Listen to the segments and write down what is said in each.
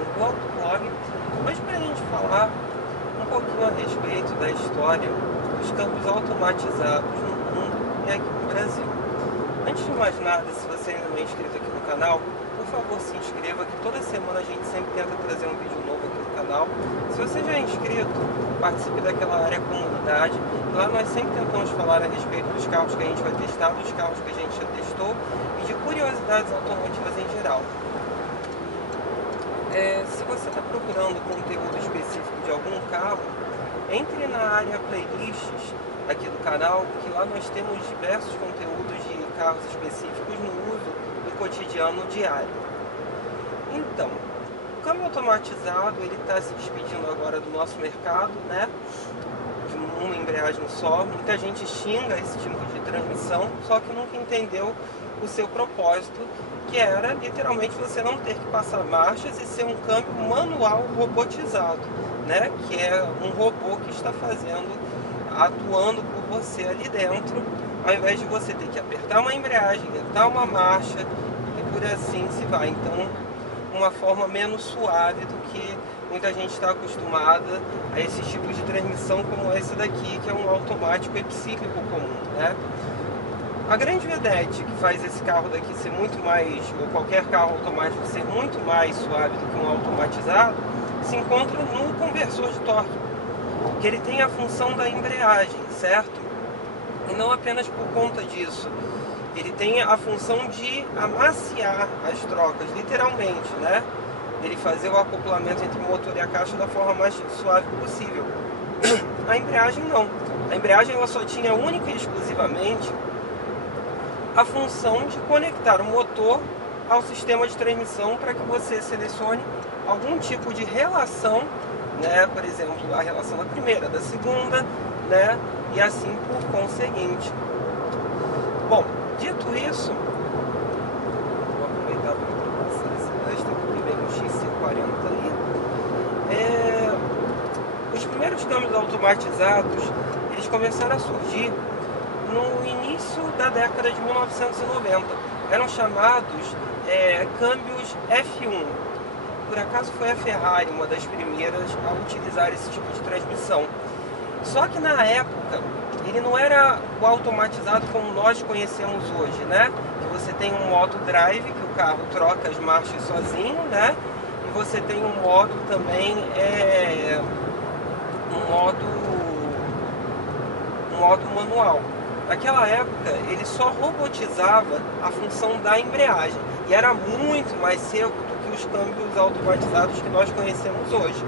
um blog, hoje para a gente falar um pouquinho a respeito da história dos câmbios automatizados no mundo e aqui no Brasil. Antes de mais nada, se você ainda não é inscrito aqui no canal, por favor se inscreva, que toda semana a gente sempre tenta trazer um vídeo novo aqui no canal. Se você já é inscrito, participe daquela área comunidade. Lá nós sempre tentamos falar a respeito dos carros que a gente vai testar, dos carros que a gente já testou e de curiosidades automotivas em geral. Se você está procurando conteúdo específico de algum carro, entre na área playlists aqui do canal, que lá nós temos diversos conteúdos de carros específicos no uso e cotidiano diário. Então, o câmbio automatizado ele está se despedindo agora do nosso mercado, né? De uma embreagem só. Muita gente xinga esse tipo de transmissão, só que nunca entendeu o seu propósito, que era literalmente você não ter que passar marchas e ser um câmbio manual robotizado, né? Que é um robô que está atuando por você ali dentro, ao invés de você ter que apertar uma embreagem, apertar uma marcha e por assim se vai. Então, uma forma menos suave do que muita gente está acostumada a esses tipos de transmissão como esse daqui, que é um automático epicíclico comum, né? A grande vedete que faz esse carro daqui ser muito mais, ou qualquer carro automático ser muito mais suave do que um automatizado, se encontra no conversor de torque, que ele tem a função da embreagem, certo? E não apenas por conta disso, ele tem a função de amaciar as trocas, literalmente, né? Ele fazer o acoplamento entre o motor e a caixa da forma mais suave possível. A embreagem não. A embreagem ela só tinha única e exclusivamente a função de conectar o motor ao sistema de transmissão para que você selecione algum tipo de relação, né? Por exemplo, a relação da primeira, da segunda, né? E assim por conseguinte. Bom, dito isso, vou aproveitar para passar esse extra, porque vem um XC40 ali. Os primeiros câmbios automatizados, eles começaram a surgir no início da década de 1990. Eram chamados câmbios F1. Por acaso foi a Ferrari uma das primeiras a utilizar esse tipo de transmissão. Só que na época, ele não era o automatizado como nós conhecemos hoje, né? Que você tem um modo drive, que o carro troca as marchas sozinho, né? E você tem um modo também, um modo manual. Naquela época, ele só robotizava a função da embreagem e era muito mais seco do que os câmbios automatizados que nós conhecemos hoje.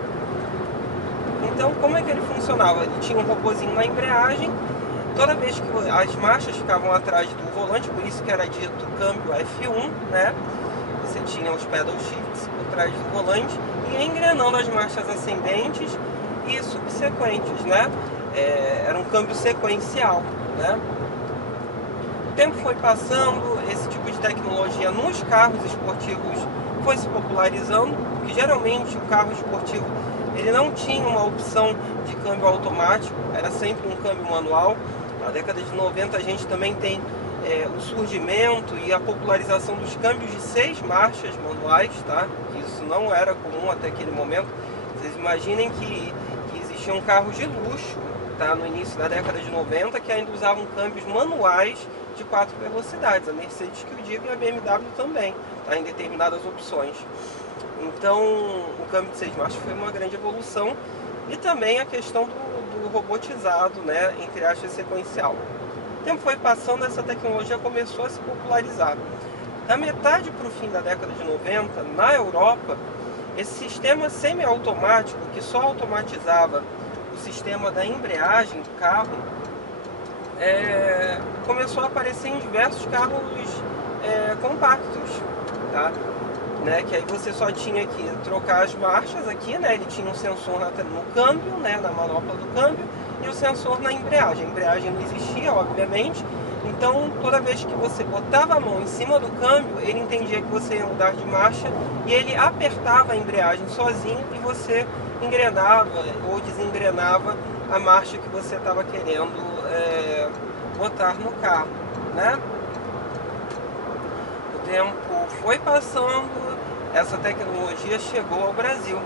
Então, como é que ele funcionava? Ele tinha um robozinho na embreagem, toda vez que as marchas ficavam atrás do volante, por isso que era dito câmbio F1, né? Você tinha os pedal shifts por trás do volante e ia engrenando as marchas ascendentes e subsequentes, né? Era um câmbio sequencial, né? O tempo foi passando, esse tipo de tecnologia nos carros esportivos foi se popularizando, porque geralmente o carro esportivo ele não tinha uma opção de câmbio automático, era sempre um câmbio manual. Na década de 90 a gente também tem o surgimento e a popularização dos câmbios de 6 marchas manuais, tá? Isso não era comum até aquele momento. Vocês imaginem que existiam carros de luxo, tá? No início da década de 90 que ainda usavam câmbios manuais de 4 velocidades. A Mercedes que eu digo e a BMW também, tá? Em determinadas opções. Então, o câmbio de 6 marchas foi uma grande evolução e também a questão do robotizado, né, entre aspas, sequencial. O tempo foi passando, essa tecnologia começou a se popularizar. Da metade para o fim da década de 90, na Europa, esse sistema semiautomático, que só automatizava o sistema da embreagem do carro, começou a aparecer em diversos carros compactos, tá? Né, que aí você só tinha que trocar as marchas aqui, né? Ele tinha um sensor no câmbio, né, na manopla do câmbio, e o sensor na embreagem. A embreagem não existia, obviamente, então toda vez que você botava a mão em cima do câmbio, ele entendia que você ia mudar de marcha e ele apertava a embreagem sozinho e você engrenava ou desengrenava a marcha que você estava querendo botar no carro, né? O tempo foi passando, essa tecnologia chegou ao Brasil.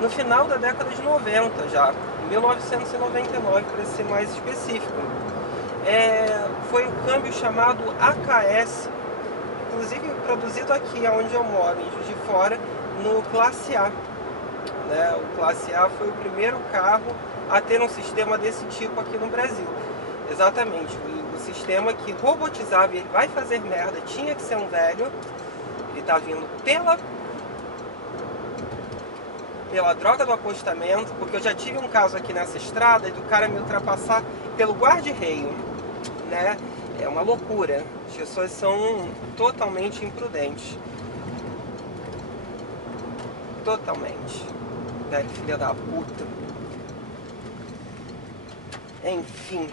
No final da década de 90 já, 1999 para ser mais específico. Foi um câmbio chamado AKS, inclusive produzido aqui onde eu moro, em Juiz de Fora, no Classe A. Né? O Classe A foi o primeiro carro a ter um sistema desse tipo aqui no Brasil. Exatamente, o sistema que robotizava, ele vai fazer merda, tinha que ser um velho, ele está vindo pela droga do acostamento, porque eu já tive um caso aqui nessa estrada do cara me ultrapassar pelo guarda-reio, né? É uma loucura, as pessoas são totalmente imprudentes. Totalmente. Velho filho da puta. Enfim.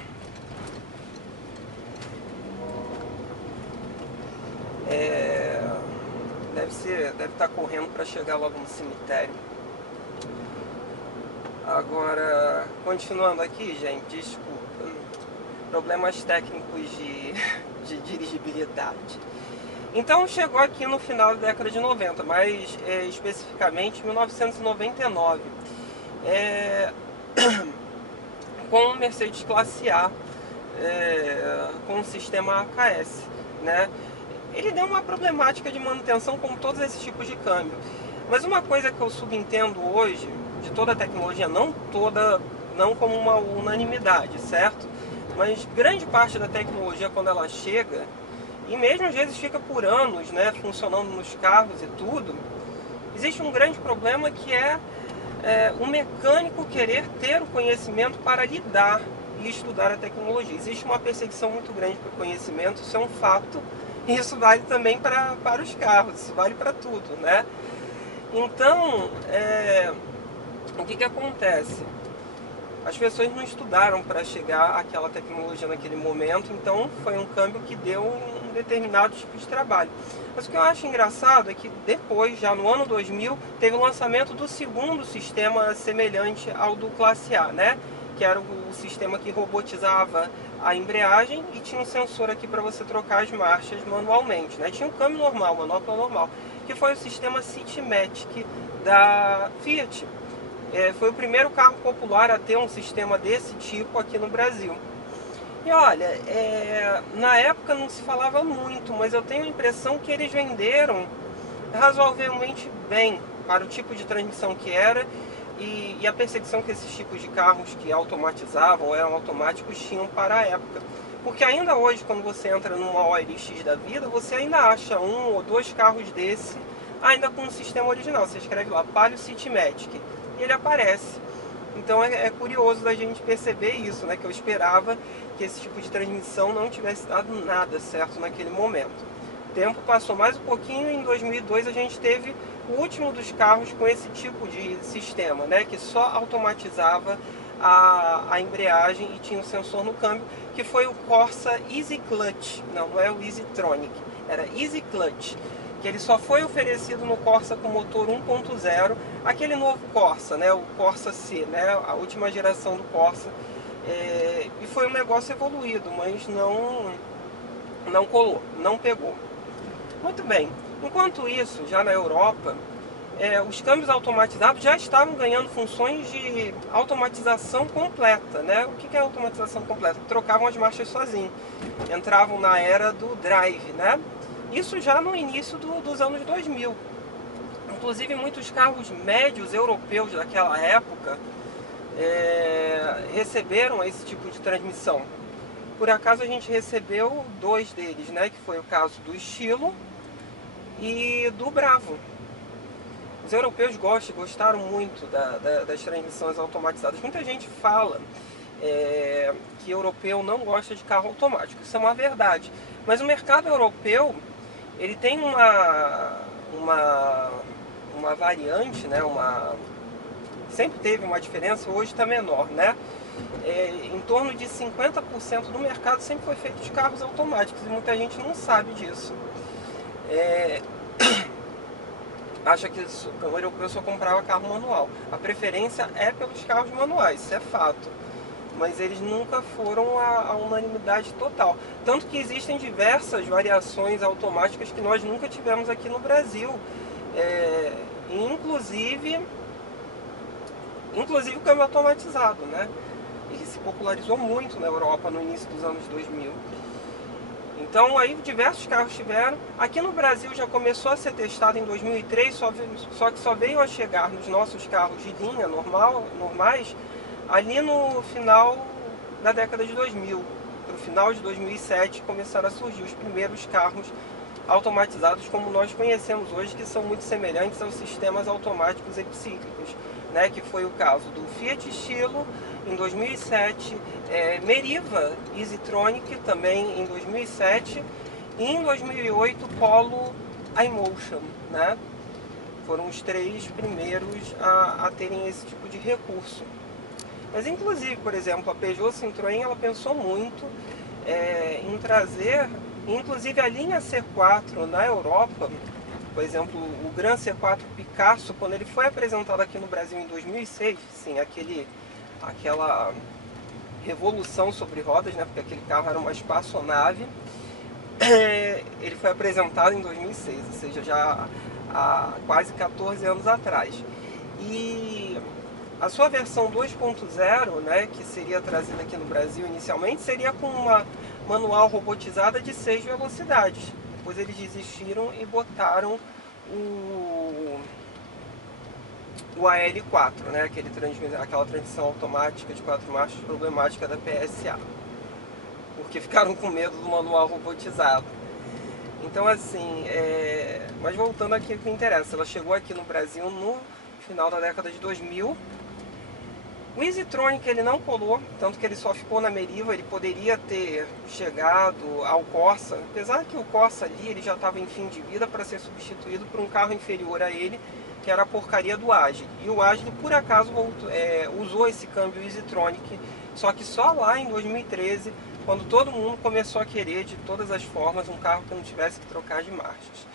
Deve estar correndo para chegar logo no cemitério. Agora, continuando aqui, gente, desculpa. Problemas técnicos de dirigibilidade. Então chegou aqui no final da década de 90, mais especificamente 1999, com o Mercedes Classe A, com o sistema AKS, né? Ele deu uma problemática de manutenção como todos esses tipos de câmbio. Mas uma coisa que eu subentendo hoje, de toda a tecnologia, não como uma unanimidade, certo? Mas grande parte da tecnologia, quando ela chega, e mesmo às vezes fica por anos, né, funcionando nos carros e tudo, existe um grande problema que é o mecânico querer ter o conhecimento para lidar e estudar a tecnologia. Existe uma perseguição muito grande para o conhecimento, isso é um fato, e isso vale também para os carros, isso vale para tudo, né? Então, o que acontece? As pessoas não estudaram para chegar àquela tecnologia naquele momento, então foi um câmbio que deu um determinado tipo de trabalho. Mas o que eu acho engraçado é que depois, já no ano 2000, teve o lançamento do segundo sistema semelhante ao do Classe A, né? Que era o sistema que robotizava a embreagem e tinha um sensor aqui para você trocar as marchas manualmente, né? Tinha um câmbio normal, manopla normal, que foi o sistema Citymatic da Fiat. Foi o primeiro carro popular a ter um sistema desse tipo aqui no Brasil. E olha, na época não se falava muito, mas eu tenho a impressão que eles venderam razoavelmente bem para o tipo de transmissão que era e a perseguição que esses tipos de carros que automatizavam, eram automáticos, tinham para a época. Porque ainda hoje, quando você entra numa OLX da vida, você ainda acha um ou dois carros desse, ainda com um sistema original. Você escreve lá, Palio Citymatic, e ele aparece. Então é curioso da gente perceber isso, né? Que eu esperava que esse tipo de transmissão não tivesse dado nada certo naquele momento. O tempo passou mais um pouquinho e em 2002 a gente teve o último dos carros com esse tipo de sistema, né? Que só automatizava a embreagem e tinha um sensor no câmbio, que foi o Corsa Easy Clutch. Não é o EasyTronic, era Easy Clutch, que ele só foi oferecido no Corsa com motor 1.0, aquele novo Corsa, né, o Corsa C, né, a última geração do Corsa, e foi um negócio evoluído, mas não colou, não pegou. Muito bem, enquanto isso, já na Europa, os câmbios automatizados já estavam ganhando funções de automatização completa, né? O que é automatização completa? Trocavam as marchas sozinhos, entravam na era do drive, né? Isso já no início dos anos 2000. Inclusive muitos carros médios europeus daquela época receberam esse tipo de transmissão. Por acaso a gente recebeu dois deles, né? Que foi o caso do Estilo e do Bravo. Os europeus gostaram muito das transmissões automatizadas. Muita gente fala que europeu não gosta de carro automático. Isso é uma verdade. Mas o mercado europeu, ele tem uma variante, né? Sempre teve uma diferença, hoje está menor, né? Em torno de 50% do mercado sempre foi feito de carros automáticos e muita gente não sabe disso. Acha que o europeu só comprava carro manual. A preferência é pelos carros manuais, isso é fato. Mas eles nunca foram a unanimidade total. Tanto que existem diversas variações automáticas que nós nunca tivemos aqui no Brasil. inclusive o câmbio automatizado, né? Ele se popularizou muito na Europa no início dos anos 2000. Então aí diversos carros tiveram. Aqui no Brasil já começou a ser testado em 2003, só que só veio a chegar nos nossos carros de linha normais ali no final da década de 2000. No final de 2007 começaram a surgir os primeiros carros automatizados como nós conhecemos hoje, que são muito semelhantes aos sistemas automáticos epicíclicos, né? Que foi o caso do Fiat Stilo em 2007, Meriva EasyTronic também em 2007 e em 2008 Polo iMotion, né? Foram os 3 primeiros a terem esse tipo de recurso. Mas inclusive, por exemplo, a Peugeot Citroën, ela pensou muito em trazer, inclusive a linha C4 na Europa. Por exemplo, o Gran C4 Picasso, quando ele foi apresentado aqui no Brasil em 2006, sim, aquela revolução sobre rodas, né? Porque aquele carro era uma espaçonave. Ele foi apresentado em 2006, ou seja, já há quase 14 anos atrás. E a sua versão 2.0, né, que seria trazida aqui no Brasil inicialmente, seria com uma manual robotizada de 6 velocidades. Depois eles desistiram e botaram o AL4, né, aquela transmissão automática de 4 marchas problemática da PSA, porque ficaram com medo do manual robotizado. Então assim, mas voltando aqui ao que interessa, ela chegou aqui no Brasil no final da década de 2000. O EasyTronic ele não colou, tanto que ele só ficou na Meriva. Ele poderia ter chegado ao Corsa, apesar que o Corsa ali ele já estava em fim de vida para ser substituído por um carro inferior a ele, que era a porcaria do Agile. E o Agile por acaso usou esse câmbio EasyTronic, só que só lá em 2013, quando todo mundo começou a querer de todas as formas um carro que não tivesse que trocar de marchas.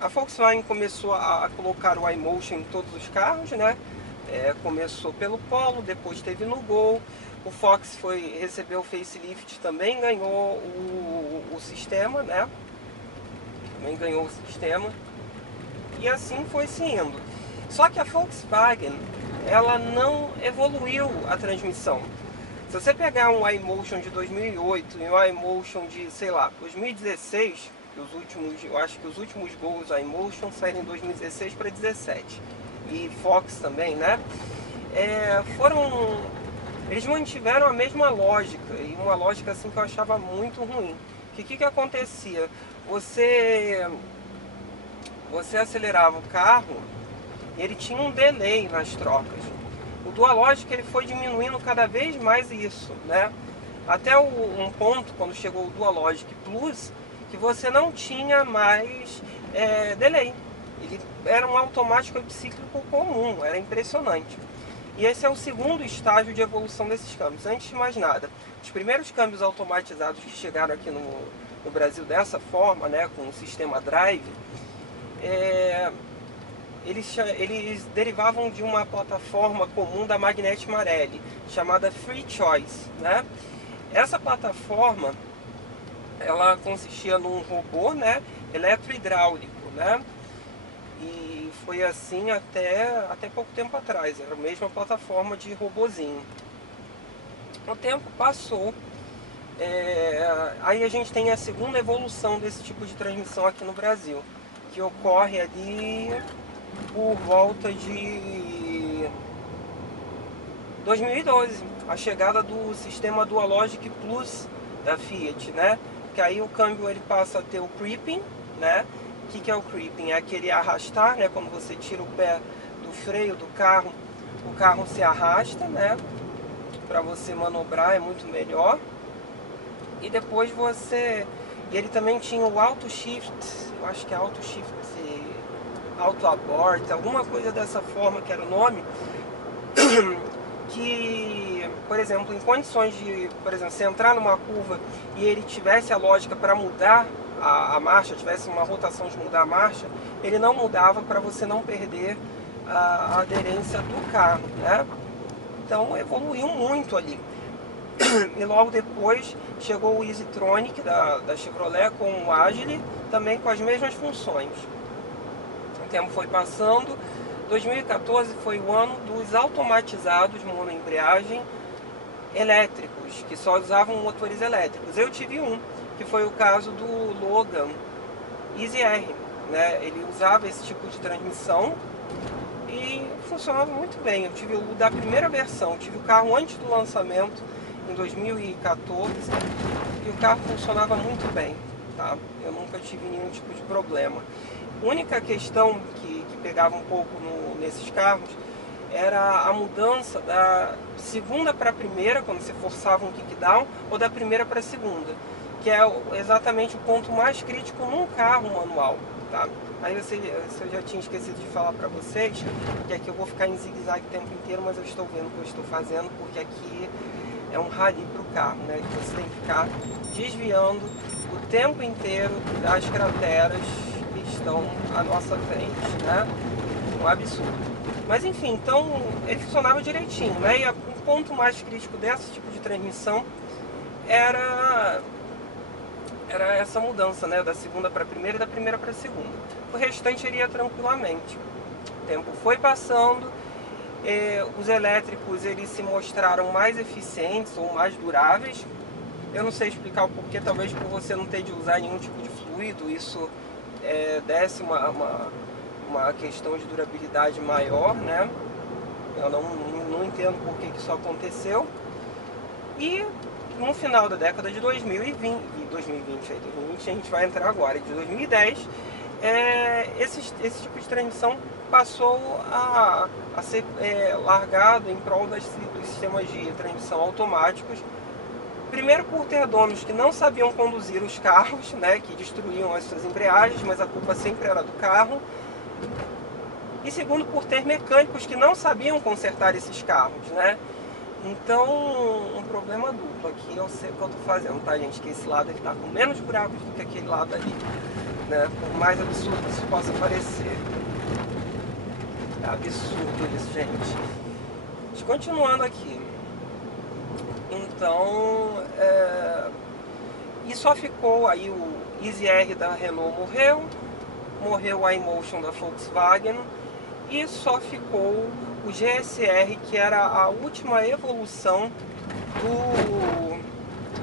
A Volkswagen começou a colocar o iMotion em todos os carros, né? Começou pelo Polo, depois teve no Gol. O Fox recebeu o facelift, também ganhou o sistema, né? Também ganhou o sistema. E assim foi se indo. Só que a Volkswagen, ela não evoluiu a transmissão. Se você pegar um iMotion de 2008 e um iMotion de, sei lá, 2016, eu acho que os últimos Gols iMotion saíram em 2016 para 2017. E Fox também, né? Eles mantiveram a mesma lógica, e uma lógica assim que eu achava muito ruim. Que acontecia? Você acelerava o carro e ele tinha um delay nas trocas. O Dualogic ele foi diminuindo cada vez mais isso, né? Até um ponto, quando chegou o Dualogic Plus, que você não tinha mais delay. Ele era um automático epicíclico comum, era impressionante. E esse é o segundo estágio de evolução desses câmbios. Antes de mais nada, os primeiros câmbios automatizados que chegaram aqui no Brasil dessa forma, né, com o sistema Drive, eles derivavam de uma plataforma comum da Magneti Marelli, chamada Free Choice, né? Essa plataforma, ela consistia num robô, né, eletrohidráulico, né? E foi assim até pouco tempo atrás, era a mesma plataforma de robozinho. O tempo passou, aí a gente tem a segunda evolução desse tipo de transmissão aqui no Brasil, que ocorre ali por volta de 2012, a chegada do sistema Dualogic Plus da Fiat, né? Que aí o câmbio ele passa a ter o creeping, né? O que é o creeping? É aquele arrastar, né? Quando você tira o pé do freio do carro, o carro se arrasta, né? Para você manobrar é muito melhor. E depois e ele também tinha o Auto Shift, eu acho que é Auto Shift, Auto Abort, alguma coisa dessa forma que era o nome. Que, por exemplo, em condições de, por exemplo, você entrar numa curva e ele tivesse a lógica para mudar a marcha, tivesse uma rotação de mudar a marcha, ele não mudava para você não perder a aderência do carro, né? Então evoluiu muito ali. E logo depois chegou o EasyTronic da Chevrolet com o Agile, também com as mesmas funções. O tempo foi passando, 2014 foi o ano dos automatizados monoembreagem elétricos, que só usavam motores elétricos. Eu tive um, que foi o caso do Logan Easy R, né? Ele usava esse tipo de transmissão e funcionava muito bem. Eu tive o da primeira versão, tive o carro antes do lançamento, em 2014, e o carro funcionava muito bem, tá? Eu nunca tive nenhum tipo de problema. A única questão que pegava um pouco nesses carros era a mudança da segunda para a primeira, quando você forçava um kickdown, ou da primeira para a segunda, que é exatamente o ponto mais crítico num carro manual, tá? Aí eu já tinha esquecido de falar para vocês que aqui eu vou ficar em zigue-zague o tempo inteiro, mas eu estou vendo o que eu estou fazendo, porque aqui é um rally para o carro, né? Que você tem que ficar desviando o tempo inteiro das crateras que estão à nossa frente, né? Um absurdo. Mas enfim, então ele funcionava direitinho, né? E o ponto mais crítico desse tipo de transmissão era essa mudança, né? Da segunda para a primeira e da primeira para a segunda. O restante iria tranquilamente. O tempo foi passando, os elétricos eles se mostraram mais eficientes ou mais duráveis. Eu não sei explicar o porquê, talvez por você não ter de usar nenhum tipo de fluido, isso desse uma questão de durabilidade maior, né? Eu não entendo por que isso aconteceu. E no final da década de 2020 a gente vai entrar agora, de 2010, esse tipo de transmissão passou a ser largado em prol dos sistemas de transmissão automáticos. Primeiro por ter donos que não sabiam conduzir os carros, né, que destruíam as suas embreagens, mas a culpa sempre era do carro. E segundo por ter mecânicos que não sabiam consertar esses carros, né? Então, um problema duplo aqui, eu sei o que eu estou fazendo, tá, gente? Que esse lado está com menos buracos do que aquele lado ali, né? Por mais absurdo que isso possa parecer. É absurdo isso, gente. Mas continuando aqui. Então, e só ficou aí o Easy R da Renault morreu a iMotion da Volkswagen, e só ficou o GSR, que era a última evolução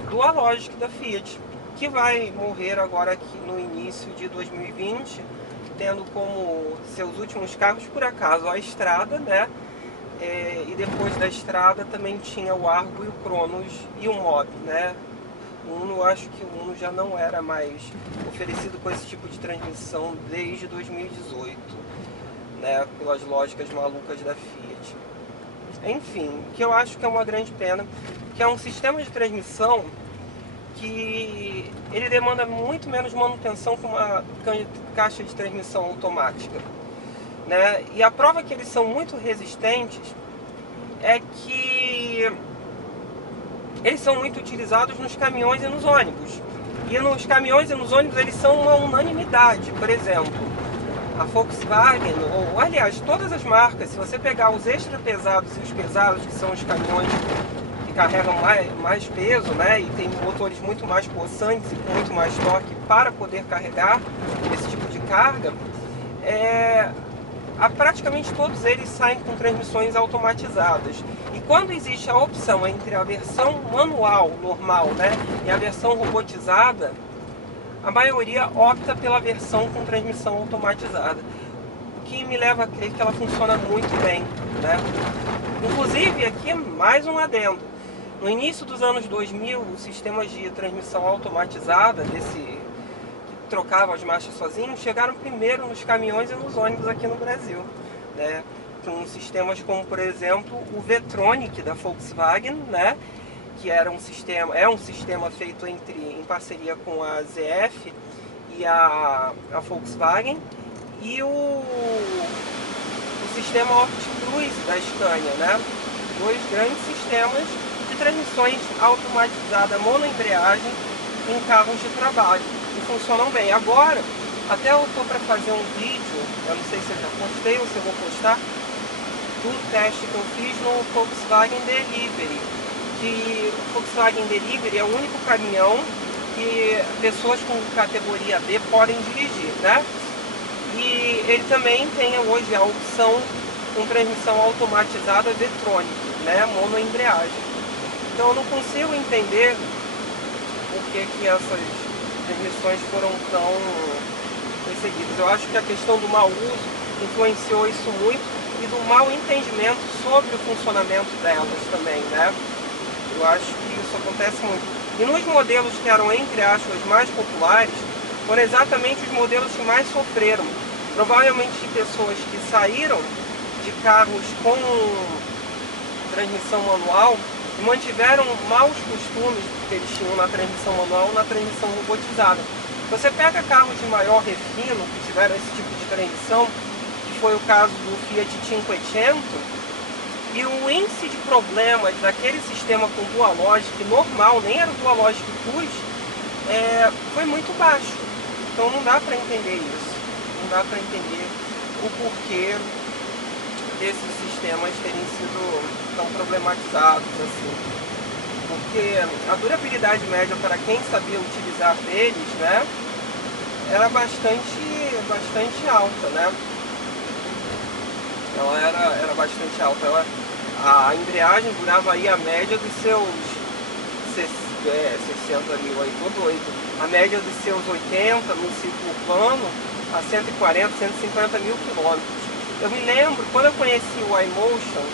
do Alogic da Fiat, que vai morrer agora aqui no início de 2020, tendo como seus últimos carros, por acaso, a Strada, né? E depois da Strada também tinha o Argo e o Cronos e o Mob, né? O Uno, acho que o Uno já não era mais oferecido com esse tipo de transmissão desde 2018, né? Pelas lógicas malucas da Fiat. Enfim, o que eu acho que é uma grande pena, que é um sistema de transmissão que ele demanda muito menos manutenção que uma caixa de transmissão automática, né? E a prova que eles são muito resistentes é que eles são muito utilizados nos caminhões e nos ônibus. E nos caminhões e nos ônibus eles são uma unanimidade. Por exemplo, a Volkswagen, ou aliás, todas as marcas, se você pegar os extra pesados e os pesados, que são os caminhões que carregam mais peso, né, e tem motores muito mais possantes e com muito mais torque para poder carregar esse tipo de carga, praticamente todos eles saem com transmissões automatizadas. E quando existe a opção entre a versão manual, normal, né, e a versão robotizada, a maioria opta pela versão com transmissão automatizada, o que me leva a crer que ela funciona muito bem, né? Inclusive, aqui é mais um adendo. No início dos anos 2000, os sistemas de transmissão automatizada, que trocava as marchas sozinhos, chegaram primeiro nos caminhões e nos ônibus aqui no Brasil, né? Com sistemas como, por exemplo, o V-Tronic da Volkswagen, né? Que é um sistema feito em parceria com a ZF e a Volkswagen, e o sistema OptiCruise da Scania, né? Dois grandes sistemas de transmissões automatizadas monoembreagem em carros de trabalho, e funcionam bem. Agora, até eu estou para fazer um vídeo, eu não sei se eu já postei ou se eu vou postar, do teste que eu fiz no Volkswagen Delivery. Que o Volkswagen Delivery é o único caminhão que pessoas com categoria B podem dirigir, né? E ele também tem hoje a opção com transmissão automatizada Vetronic, né? Monoembreagem. Então eu não consigo entender por que essas transmissões foram tão perseguidas. Eu acho que a questão do mau uso influenciou isso muito e do mau entendimento sobre o funcionamento delas também, né? Eu acho que isso acontece muito. E nos modelos que eram, entre aspas, mais populares, foram exatamente os modelos que mais sofreram. Provavelmente de pessoas que saíram de carros com transmissão manual e mantiveram maus costumes que eles tinham na transmissão manual na transmissão robotizada. Você pega carros de maior refino que tiveram esse tipo de transmissão, que foi o caso do Fiat 500, e o índice de problemas daquele sistema com Dual Logic normal, nem era o Dual Logic Plus, foi muito baixo. Então não dá para entender isso. Não dá para entender o porquê desses sistemas terem sido tão problematizados assim. Porque a durabilidade média para quem sabia utilizar deles, né, era bastante alta, né? Ela era bastante alta. A embreagem durava aí a média dos seus 60 mil, aí tô doido. A média dos seus 80 no ciclo urbano a 140, 150 mil quilômetros. Eu me lembro, quando eu conheci o iMotion,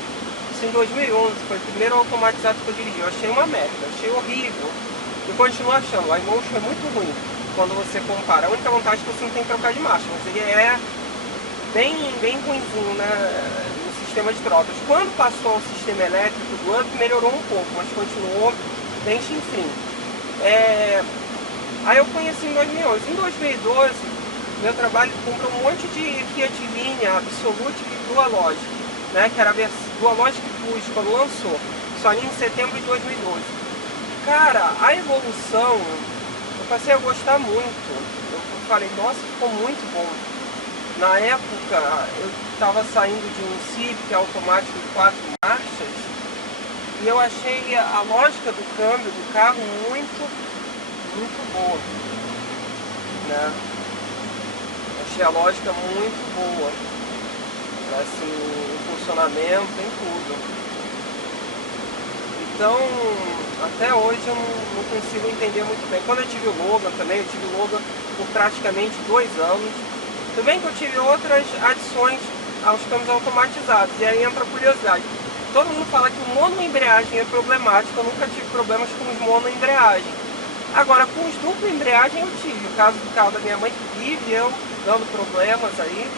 isso em 2011, foi o primeiro automatizado que eu dirigi. Eu achei uma merda, achei horrível. E continuo achando, o iMotion é muito ruim quando você compara. A única vantagem é que você não tem que trocar de marcha, mas ele é bem ruimzinho, né, no sistema de trocas. Quando passou ao sistema elétrico do Up, melhorou um pouco, mas continuou bem chinfrim. Aí eu conheci em 2011. Em 2012, meu trabalho comprou um monte de Fiat Linea, Absolute e Dual Logic, né, que era a Dual Logic Plus, quando lançou, só em setembro de 2012. Cara, a evolução, eu passei a gostar muito. Eu falei, nossa, ficou muito bom. Na época, eu estava saindo de um Civic automático de 4 marchas e eu achei a lógica do câmbio do carro muito boa, né? Achei a lógica muito boa, assim, em funcionamento, em tudo. Então, até hoje eu não consigo entender muito bem. Quando eu tive o Logan também, eu tive o Logan por praticamente 2 anos. Tudo bem que eu tive outras adições aos câmbios automatizados, e aí entra a curiosidade. Todo mundo fala que o monoembreagem é problemático, eu nunca tive problemas com os monoembreagem. Agora, com os duplo embreagem eu tive. O caso do carro da minha mãe, que vive eu dando problemas aí,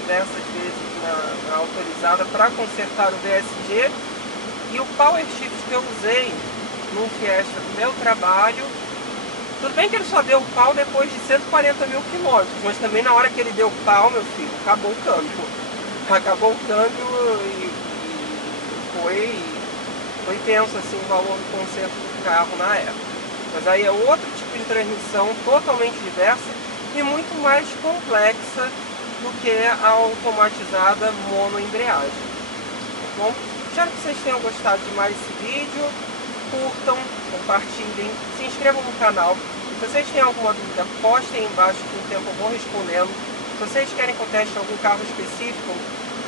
diversas vezes na autorizada para consertar o VSG. E o Power Shift que eu usei no Fiesta do meu trabalho, tudo bem que ele só deu pau depois de 140 mil quilômetros, mas também na hora que ele deu pau, meu filho, acabou o câmbio. Acabou o câmbio e foi tenso assim o valor do conserto do carro na época. Mas aí é outro tipo de transmissão totalmente diversa e muito mais complexa do que a automatizada monoembreagem. Tá bom? Espero que vocês tenham gostado de mais esse vídeo. Curtam, compartilhem, se inscrevam no canal. Se vocês têm alguma dúvida, postem aí embaixo que com o tempo eu vou respondendo. Se vocês querem que eu teste algum carro específico,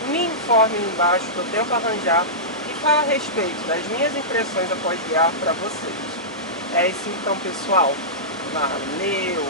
me informem aí embaixo que eu tento arranjar e fala a respeito das minhas impressões após guiar para vocês. É isso então, pessoal. Valeu!